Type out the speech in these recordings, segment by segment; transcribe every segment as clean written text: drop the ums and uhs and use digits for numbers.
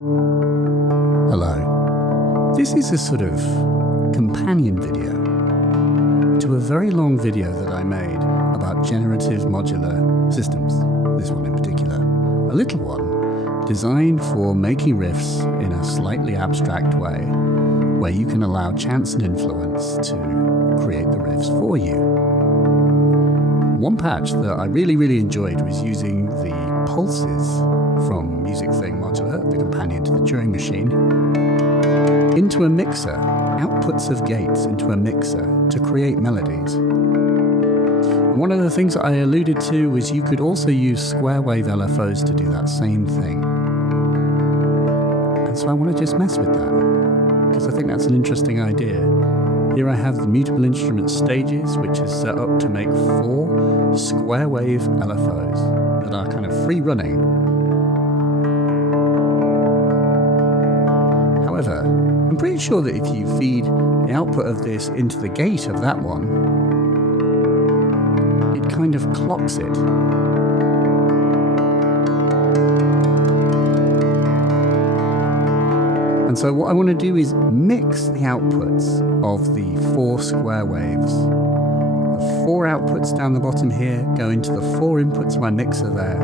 Hello. This is a sort of companion video to a very long video that I made about generative modular systems, this one in particular. A little one designed for making riffs in a slightly abstract way where you can allow chance and influence to create the riffs for you. One patch that I really enjoyed was using the pulses from Music Thing Modular, the companion to the Turing machine, into a mixer, outputs of gates into a mixer to create melodies. And one of the things that I alluded to was you could also use square wave LFOs to do that same thing. And so I want to just mess with that, because I think that's an interesting idea. Here I have the mutable instrument stages, which is set up to make 4 square wave LFOs that are kind of free running. However, I'm pretty sure that if you feed the output of this into the gate of that one, it kind of clocks it. And so what I want to do is mix the outputs of the 4 square waves. The 4 outputs down the bottom here go into the 4 inputs of my mixer there.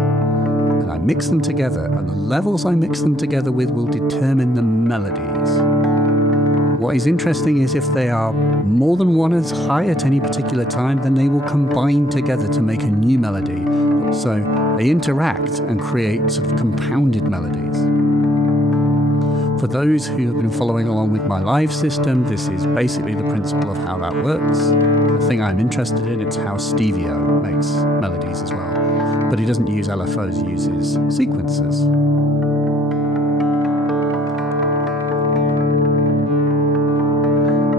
And I mix them together, and the levels I mix them together with will determine the melodies. What is interesting is if they are more than one as high at any particular time, then they will combine together to make a new melody. So they interact and create sort of compounded melodies. For those who have been following along with my live system, this is basically the principle of how that works. The thing I'm interested in, it's how Stevio makes melodies as well. But he doesn't use LFOs, he uses sequences.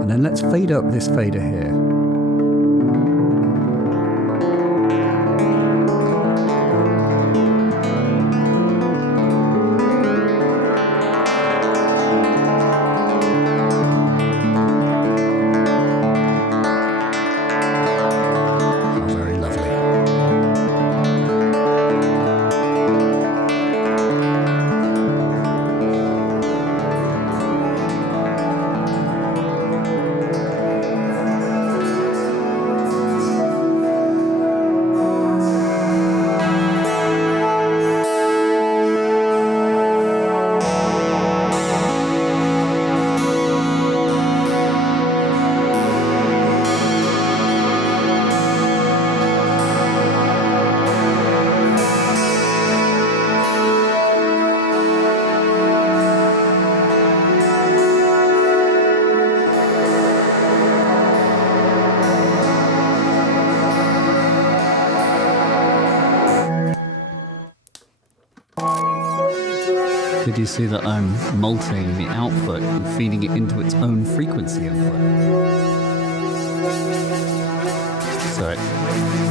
And then let's fade up this fader here. Did you see that I'm multing the output and feeding it into its own frequency input? So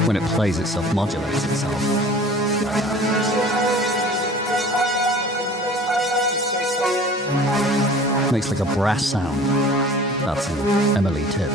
when it plays itself, modulates itself. Like that. Makes like a brass sound. That's an Emily tip.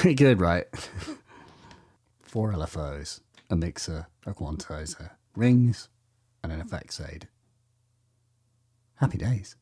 Pretty good, right? 4 LFOs, a mixer, a quantizer, rings, and an effects aid. Happy days.